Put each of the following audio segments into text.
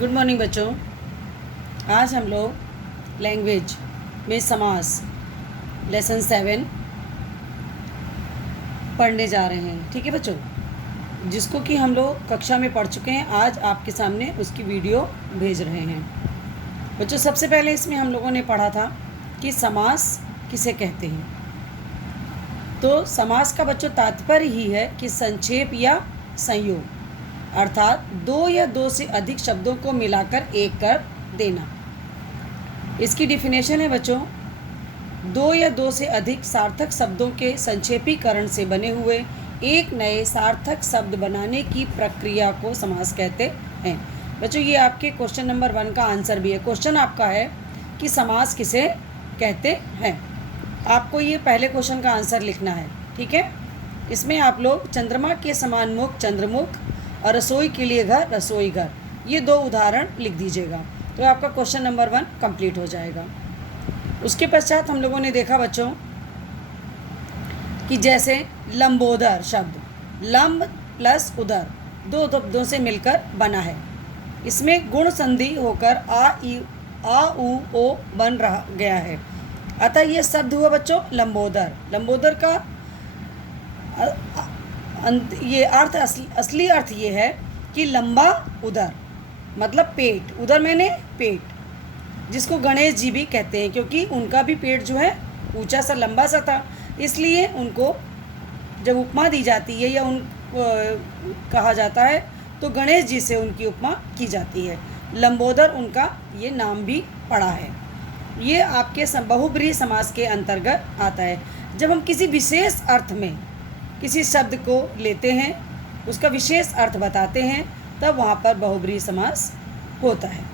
Good morning बच्चों। आज हम लोग लैंग्वेज में समास लेसन 7 पढ़ने जा रहे हैं। ठीक है बच्चों, जिसको कि हम लोग कक्षा में पढ़ चुके हैं। आज आपके सामने उसकी वीडियो भेज रहे हैं। बच्चों, सबसे पहले इसमें हम लोगों ने पढ़ा था कि समास किसे कहते हैं। तो समास का बच्चों तात्पर्य ही है कि संक्षेप या संयोग, अर्थात दो या दो से अधिक शब्दों को मिलाकर एक कर देना। इसकी डिफिनेशन है बच्चों, दो या दो से अधिक सार्थक शब्दों के संक्षेपीकरण से बने हुए एक नए सार्थक शब्द बनाने की प्रक्रिया को समास कहते हैं। बच्चों, ये आपके क्वेश्चन नंबर 1 का आंसर भी है। क्वेश्चन आपका है कि समास किसे कहते हैं। आपको ये पहले क्वेश्चन का आंसर लिखना है। ठीक है, इसमें आप लोग चंद्रमा के समान मुख चंद्रमुख और रसोई के लिए घर रसोई घर, ये 2 उदाहरण लिख दीजिएगा, तो आपका क्वेश्चन नंबर 1 कंप्लीट हो जाएगा। उसके पश्चात हम लोगों ने देखा बच्चों कि जैसे लंबोदर शब्द लंब प्लस उदर 2 शब्दों से मिलकर बना है। इसमें गुण संधि होकर आ उ ओ बन रहा गया है, अतः ये शब्द हुआ बच्चों लंबोदर। लंबोदर का ये अर्थ असली अर्थ ये है कि लंबा उदर, मतलब पेट। उदर मैंने पेट, जिसको गणेश जी भी कहते हैं, क्योंकि उनका भी पेट जो है ऊंचा सा लंबा सा था। इसलिए उनको जब उपमा दी जाती है या कहा जाता है तो गणेश जी से उनकी उपमा की जाती है। लंबोदर उनका ये नाम भी पड़ा है। ये आपके बहुब्रीहि समास के अंतर्गत आता है। जब हम किसी विशेष अर्थ में किसी शब्द को लेते हैं, उसका विशेष अर्थ बताते हैं, तब वहाँ पर बहुब्रीहि समास होता है।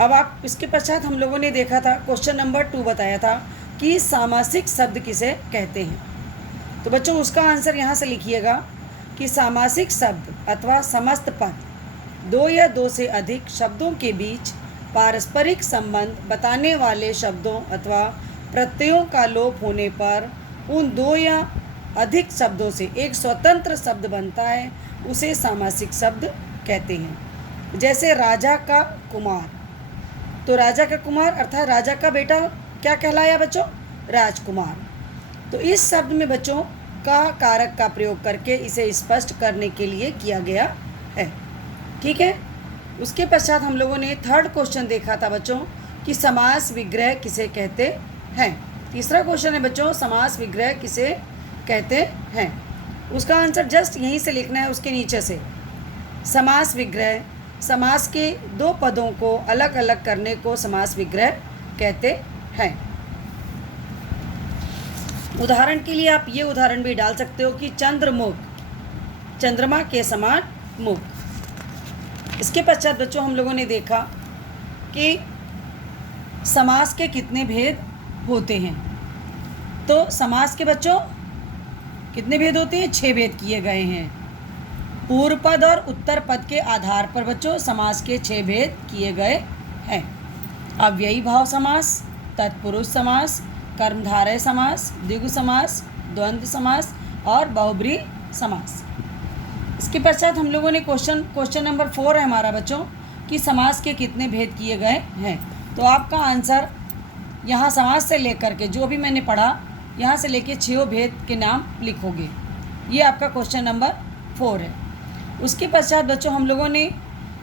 अब आप इसके पश्चात हम लोगों ने देखा था, क्वेश्चन नंबर 2 बताया था कि सामासिक शब्द किसे कहते हैं। तो बच्चों, उसका आंसर यहाँ से लिखिएगा कि सामासिक शब्द अथवा समस्त पद 2 या 2 से अधिक शब्दों के बीच पारस्परिक संबंध बताने वाले शब्दों अथवा प्रत्ययों का लोप होने पर उन 2 या अधिक शब्दों से एक स्वतंत्र शब्द बनता है, उसे सामासिक शब्द कहते हैं। जैसे राजा का कुमार, तो राजा का कुमार अर्थात राजा का बेटा क्या कहलाया बच्चों? राजकुमार। तो इस शब्द में बच्चों का कारक का प्रयोग करके इसे स्पष्ट करने के लिए किया गया है। ठीक है, उसके पश्चात हम लोगों ने 3rd क्वेश्चन देखा था बच्चों कि समास विग्रह किसे कहते हैं। तीसरा क्वेश्चन है बच्चों, समास विग्रह किसे कहते हैं। उसका आंसर जस्ट यहीं से लिखना है, उसके नीचे से। समास विग्रह, समास के 2 पदों को अलग अलग करने को समास विग्रह कहते हैं। उदाहरण के लिए आप ये उदाहरण भी डाल सकते हो कि चंद्रमुख, चंद्रमा के समान मुख। इसके पश्चात बच्चों हम लोगों ने देखा कि समास के कितने भेद होते हैं। तो समास के बच्चों कितने भेद होते हैं? 6 भेद किए गए हैं। पूर्व पद और उत्तर पद के आधार पर बच्चों समास के 6 भेद किए गए हैं। अव्ययी भाव समास, तत्पुरुष समास, कर्मधारय समास, द्विगु समास, द्वंद्व समास और बहुब्रीहि समास। इसके पश्चात हम लोगों ने क्वेश्चन नंबर 4 है हमारा बच्चों कि समास के कितने भेद किए गए हैं। तो आपका आंसर यहाँ समास से लेकर के जो भी मैंने पढ़ा, यहाँ से लेके 6 भेद के नाम लिखोगे। ये आपका क्वेश्चन नंबर 4 है। उसके पश्चात बच्चों हम लोगों ने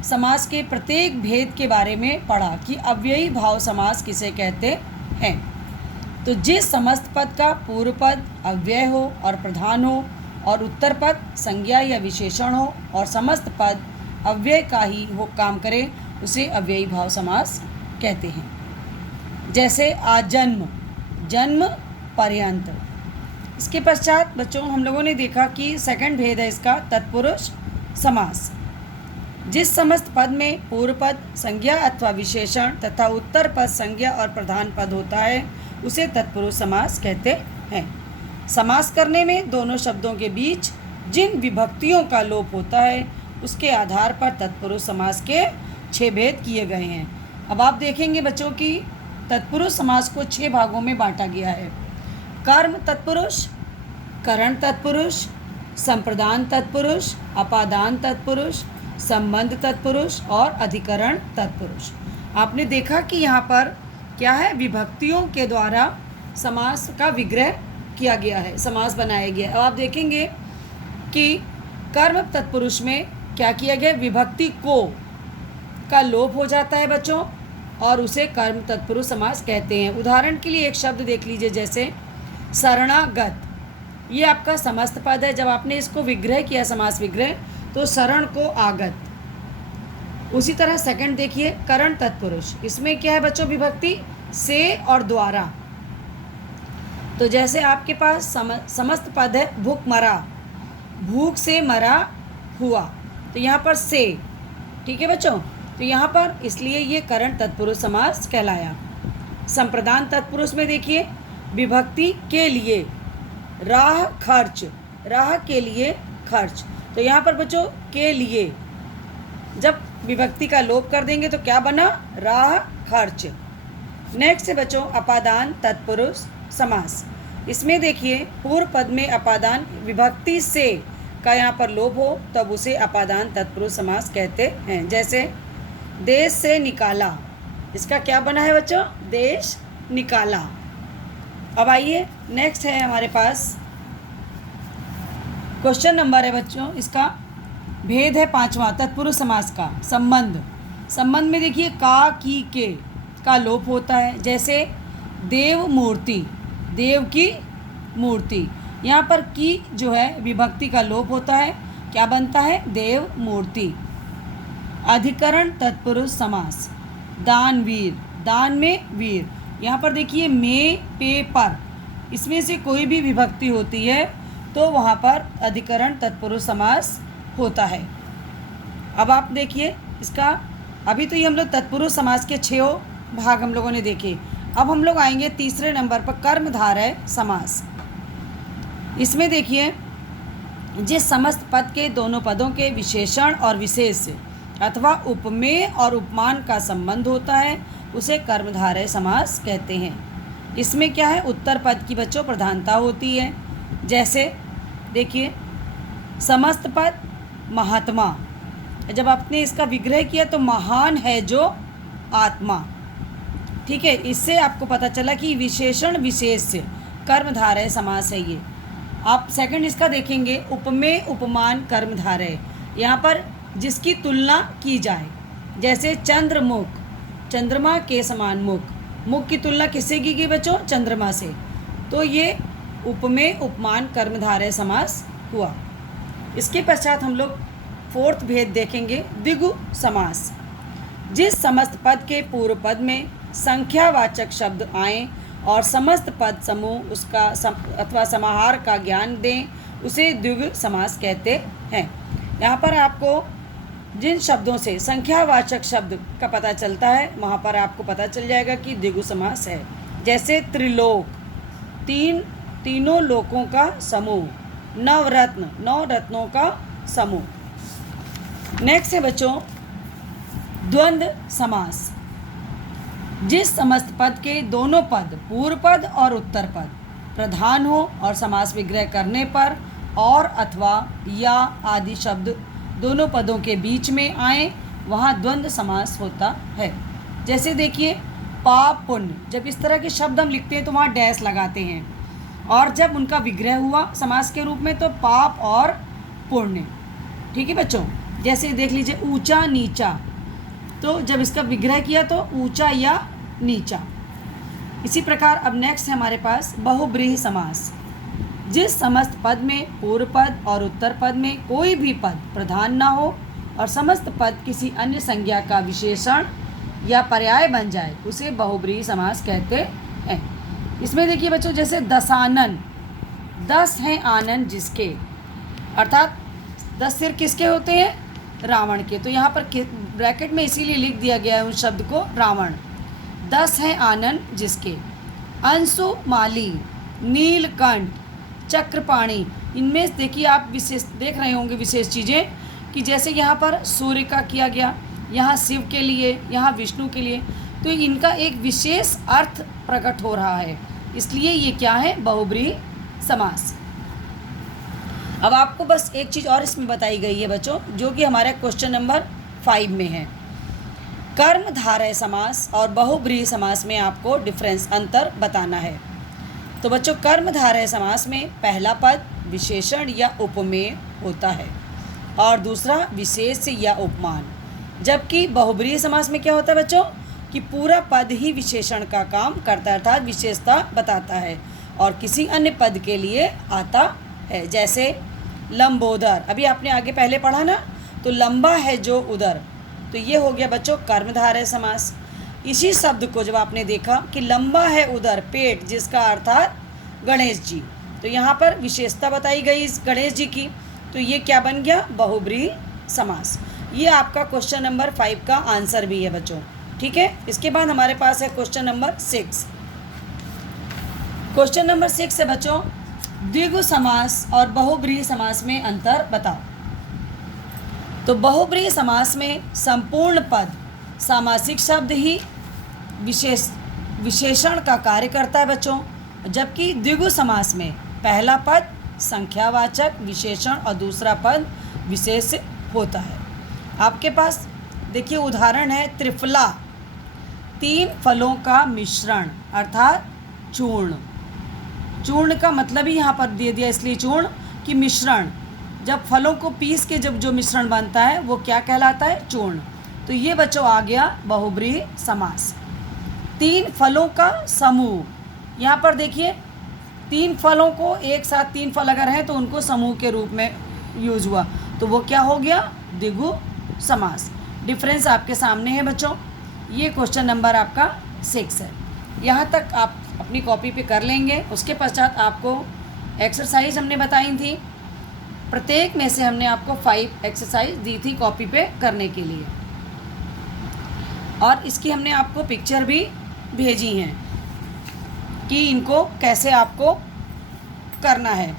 समास के प्रत्येक भेद के बारे में पढ़ा कि अव्ययी भाव समास किसे कहते हैं। तो जिस समस्त पद का पूर्व पद अव्यय हो और प्रधान हो और उत्तर पद संज्ञा या विशेषण हो और समस्त पद अव्यय का ही हो काम करे, उसे अव्ययी भाव समास कहते हैं। जैसे आजन्म, जन्म पर्यंत। इसके पश्चात बच्चों हम लोगों ने देखा कि 2nd भेद है इसका तत्पुरुष समास। जिस समस्त पद में पूर्व पद संज्ञा अथवा विशेषण तथा उत्तर पद संज्ञा और प्रधान पद होता है, उसे तत्पुरुष समास कहते हैं। समास करने में दोनों शब्दों के बीच जिन विभक्तियों का लोप होता है, उसके आधार पर तत्पुरुष समास के 6 भेद किए गए हैं। अब आप देखेंगे बच्चों कि तत्पुरुष समास को 6 भागों में बांटा गया है। कर्म तत्पुरुष, करण तत्पुरुष, संप्रदान तत्पुरुष, अपादान तत्पुरुष, संबंध तत्पुरुष और अधिकरण तत्पुरुष। आपने देखा कि यहाँ पर क्या है, विभक्तियों के द्वारा समास का विग्रह किया गया है, समास बनाया गया है। अब आप देखेंगे कि कर्म तत्पुरुष में क्या किया गया, विभक्ति को का लोप हो जाता है बच्चों, और उसे कर्म तत्पुरुष समास कहते हैं। उदाहरण के लिए एक शब्द देख लीजिए, जैसे शरणागत, ये आपका समस्त पद है। जब आपने इसको विग्रह किया, समास विग्रह, तो शरण को आगत। उसी तरह सेकंड देखिए, करण तत्पुरुष, इसमें क्या है बच्चों, विभक्ति से और द्वारा। तो जैसे आपके पास समस्त पद है, भूख मरा, भूख से मरा हुआ, तो यहाँ पर से, ठीक है बच्चों, तो यहाँ पर इसलिए ये करण तत्पुरुष समास कहलाया। संप्रदान तत्पुरुष में देखिए, विभक्ति के लिए, राह खर्च, राह के लिए खर्च, तो यहाँ पर बच्चों के लिए जब विभक्ति का लोप कर देंगे तो क्या बना, राह खर्च। नेक्स्ट है बच्चों अपादान तत्पुरुष समास। इसमें देखिए पूर्व पद में अपादान विभक्ति से का यहाँ पर लोप हो तब उसे अपादान तत्पुरुष समास कहते हैं। जैसे देश से निकाला, इसका क्या बना है बच्चों, देश निकाला। अब आइए नेक्स्ट है हमारे पास क्वेश्चन नंबर है बच्चों, इसका भेद है 5वां तत्पुरुष समास का। संबंध, संबंध में देखिए का, की, के का लोप होता है। जैसे देव मूर्ति, देव की मूर्ति, यहाँ पर की जो है विभक्ति का लोप होता है, क्या बनता है, देव मूर्ति। अधिकरण तत्पुरुष समास, दानवीर, दान में वीर, यहाँ पर देखिए में, पे, पर, इसमें से कोई भी विभक्ति होती है तो वहाँ पर अधिकरण तत्पुरुष समास होता है। अब आप देखिए इसका, अभी तो ये हम लोग तत्पुरुष समास के 6 भाग हम लोगों ने देखे। अब हम लोग आएंगे तीसरे नंबर पर कर्मधारय समास। इसमें देखिए जिस समस्त पद के दोनों पदों के विशेषण और विशेष अथवा उपमेय और उपमान का संबंध होता है उसे कर्मधारय समास कहते हैं। इसमें क्या है, उत्तर पद की बच्चों प्रधानता होती है। जैसे देखिए समस्त पद महात्मा, जब आपने इसका विग्रह किया तो महान है जो आत्मा, ठीक है, इससे आपको पता चला कि विशेषण विशेष से कर्मधारय समास है ये। आप सेकंड इसका देखेंगे, उपमेय उपमान कर्मधारय, यहाँ पर जिसकी तुलना की जाए, जैसे चंद्रमुख, चंद्रमा के समान मुख, मुख की तुलना किससे की गई बच्चों, चंद्रमा से, तो ये उपमेय उपमान कर्मधारय समास हुआ। इसके पश्चात हम लोग फोर्थ भेद देखेंगे, द्विगु समास। जिस समस्त पद के पूर्व पद में संख्यावाचक शब्द आएँ और समस्त पद समूह उसका अथवा समाहार का ज्ञान दें उसे द्विगु समास कहते हैं। यहाँ पर आपको जिन शब्दों से संख्यावाचक शब्द का पता चलता है वहाँ पर आपको पता चल जाएगा कि द्विगु समास है। जैसे त्रिलोक, तीनों लोकों का समूह, नवरत्न, 9 रत्नों का समूह। नेक्स्ट है बच्चों द्वंद्व समास। जिस समस्त पद के दोनों पद, पूर्व पद और उत्तर पद, प्रधान हो और समास विग्रह करने पर और अथवा या आदि शब्द दोनों पदों के बीच में आए वहाँ द्वंद्व समास होता है। जैसे देखिए पाप पुण्य, जब इस तरह के शब्द हम लिखते हैं तो वहाँ डैश लगाते हैं, और जब उनका विग्रह हुआ समास के रूप में तो पाप और पुण्य, ठीक है बच्चों। जैसे देख लीजिए ऊंचा नीचा, तो जब इसका विग्रह किया तो ऊंचा या नीचा। इसी प्रकार अब नेक्स्ट है हमारे पास बहुब्रीहि समास। जिस समस्त पद में पूर्व पद और उत्तर पद में कोई भी पद प्रधान ना हो और समस्त पद किसी अन्य संज्ञा का विशेषण या पर्याय बन जाए उसे बहुब्रीहि समास कहते हैं। इसमें देखिए बच्चों जैसे दशानन, 10 हैं आनन जिसके, अर्थात 10 सिर किसके होते हैं, रावण के, तो यहाँ पर ब्रैकेट में इसीलिए लिख दिया गया है उस शब्द को रावण। 10 हैं आनन जिसके। अंशुमाली, नीलकंठ, चक्रपाणी, इनमें देखिए आप विशेष देख रहे होंगे विशेष चीज़ें कि जैसे यहाँ पर सूर्य का किया गया, यहाँ शिव के लिए, यहाँ विष्णु के लिए, तो इनका एक विशेष अर्थ प्रकट हो रहा है, इसलिए ये क्या है, बहुब्रीहि समास। अब आपको बस एक चीज़ और इसमें बताई गई है बच्चों, जो कि हमारे क्वेश्चन नंबर 5 में है। कर्मधारय समास और बहुब्रीहि समास में आपको डिफरेंस, अंतर बताना है। तो बच्चों, कर्मधारय समास में पहला पद विशेषण या उपमेय होता है और दूसरा विशेष या उपमान, जबकि बहुब्रीहि समास में क्या होता है बच्चों कि पूरा पद ही विशेषण का काम करता है, अर्थात विशेषता बताता है और किसी अन्य पद के लिए आता है। जैसे लंबोदर, अभी आपने आगे पहले पढ़ा ना, तो लंबा है जो उदर, तो ये हो गया बच्चों कर्मधारय समास। इसी शब्द को जब आपने देखा कि लंबा है उदर पेट, जिसका अर्थात गणेश जी, तो यहाँ पर विशेषता बताई गई इस गणेश जी की, तो ये क्या बन गया बहुब्रीहि समास। ये आपका क्वेश्चन नंबर 5 का आंसर भी है बच्चों, ठीक है। इसके बाद हमारे पास है क्वेश्चन नंबर 6। क्वेश्चन नंबर 6 है बच्चों, द्विगु समास और बहुब्रीहि समास में अंतर बताओ। तो बहुब्रीहि समास में संपूर्ण पद सामासिक शब्द ही विशेषण का कार्य करता है बच्चों, जबकि द्विगु समास में पहला पद संख्यावाचक विशेषण और दूसरा पद विशेष होता है। आपके पास देखिए उदाहरण है त्रिफला, 3 फलों का मिश्रण अर्थात चूर्ण। चूर्ण का मतलब ही यहाँ पर दे दिया इसलिए चूर्ण कि मिश्रण, जब फलों को पीस के जब जो मिश्रण बनता है वो क्या कहलाता है, चूर्ण। तो ये बच्चों आ गया बहुब्रीहि समास। 3 फलों का समूह, यहाँ पर देखिए 3 फलों को एक साथ 3 फल अगर हैं तो उनको समूह के रूप में यूज हुआ, तो वो क्या हो गया द्विगु समास। डिफरेंस आपके सामने है बच्चों। ये क्वेश्चन नंबर आपका 6 है। यहाँ तक आप अपनी कॉपी पे कर लेंगे। उसके पश्चात आपको एक्सरसाइज हमने बताई थी, प्रत्येक में से हमने आपको 5 एक्सरसाइज दी थी कॉपी पे करने के लिए, और इसकी हमने आपको पिक्चर भी भेजी हैं कि इनको कैसे आपको करना है।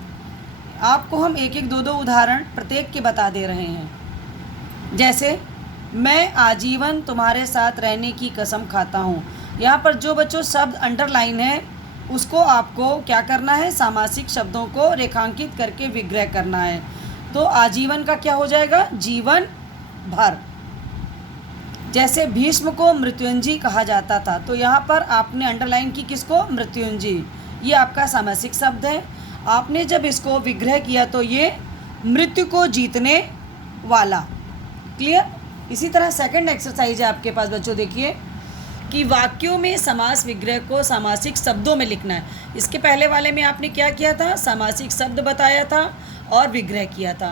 आपको हम एक एक 2-2 उदाहरण प्रत्येक के बता दे रहे हैं। जैसे मैं आजीवन तुम्हारे साथ रहने की कसम खाता हूँ, यहाँ पर जो बच्चों शब्द अंडरलाइन है उसको आपको क्या करना है, सामासिक शब्दों को रेखांकित करके विग्रह करना है। तो आजीवन का क्या हो जाएगा, जीवन भर। जैसे भीष्म को मृत्युंजय कहा जाता था, तो यहाँ पर आपने अंडरलाइन की किसको, मृत्युंजय, ये आपका सामासिक शब्द है। आपने जब इसको विग्रह किया तो ये मृत्यु को जीतने वाला। क्लियर। इसी तरह सेकंड एक्सरसाइज है आपके पास बच्चों, देखिए कि वाक्यों में समास विग्रह को सामासिक शब्दों में लिखना है। इसके पहले वाले में आपने क्या किया था, सामासिक शब्द बताया था और विग्रह किया था।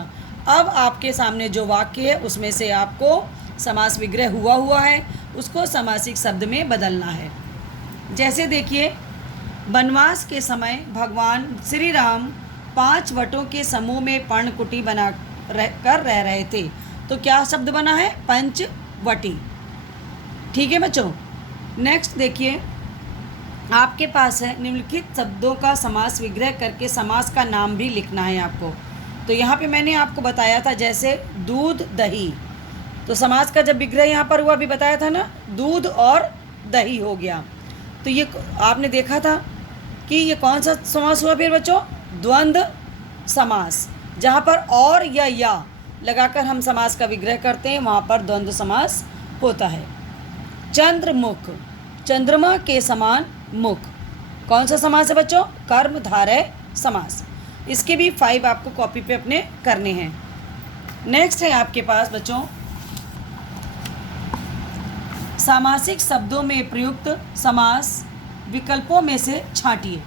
अब आपके सामने जो वाक्य है उसमें से आपको समास विग्रह हुआ है, उसको सामासिक शब्द में बदलना है। जैसे देखिए वनवास के समय भगवान श्री राम 5 वटों के समूह में पर्णकुटी बना कर रह रहे थे, तो क्या शब्द बना है, पंचवटी। ठीक है बच्चों। नेक्स्ट देखिए आपके पास है निम्नलिखित शब्दों का समास विग्रह करके समास का नाम भी लिखना है आपको। तो यहाँ पे मैंने आपको बताया था जैसे दूध दही, तो समास का जब विग्रह यहाँ पर हुआ, भी बताया था ना, दूध और दही हो गया। तो ये आपने देखा था कि ये कौन सा समास हुआ फिर बच्चों, द्वंद्व समास। जहाँ पर और या लगाकर हम समास का विग्रह करते हैं वहाँ पर द्वंद्व समास होता है। चंद्रमुख, चंद्रमा के समान मुख, कौन सा समास है बच्चों, कर्मधारय समास। इसके भी 5 आपको कॉपी पे अपने करने हैं। नेक्स्ट है आपके पास बच्चों सामासिक शब्दों में प्रयुक्त समास विकल्पों में से छांटिए।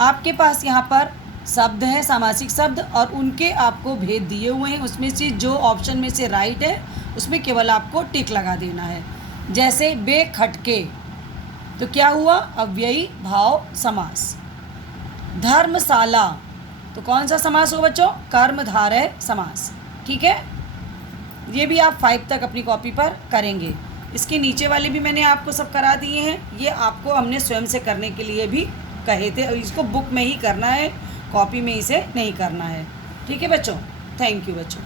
आपके पास यहाँ पर शब्द हैं, सामासिक शब्द, और उनके आपको भेद दिए हुए हैं। उसमें से जो ऑप्शन में से राइट है उसमें केवल आपको टिक लगा देना है। जैसे बेखटके, तो क्या हुआ, अव्ययी भाव समास। धर्मशाला, तो कौन सा समास हो बच्चों, कर्मधारय समास। ठीक है, ये भी आप 5 तक अपनी कॉपी पर करेंगे। इसके नीचे वाले भी मैंने आपको सब करा दिए हैं, ये आपको हमने स्वयं से करने के लिए भी कहे थे। इसको बुक में ही करना है, कॉपी में इसे नहीं करना है। ठीक है बच्चों, थैंक यू बच्चों।